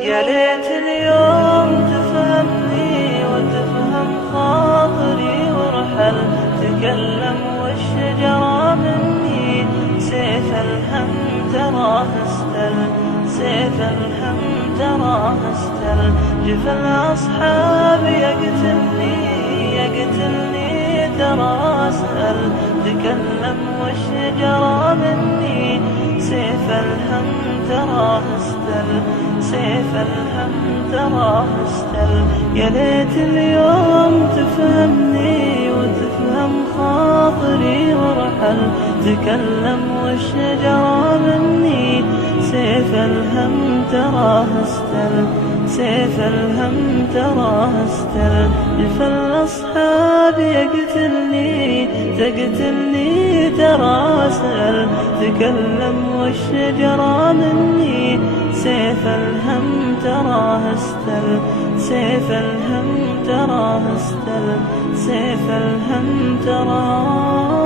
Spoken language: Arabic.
يا ليت اليوم تفهمني وتفهم خاطري وارحل، تكلم والشجرة مني سيف الهم تراه استل، سيف الهم تراه استل. جفا الأصحاب يقتلني ترى اسأل، تكلم والشجرة مني سيف الهم تراه استل، سيف الهم تراه استل. يا ليت اليوم تفهمني وتفهم خاطري وارحل، تكلم والشجرة مني سيف الهم تراه استل، سيف الهم تراه استل. جفا الأصحاب تقتلني ترى اسأل، تكلم والشجرة مني سيف الهم تراه استل، سيف الهم تراه استل، سيف الهم تراه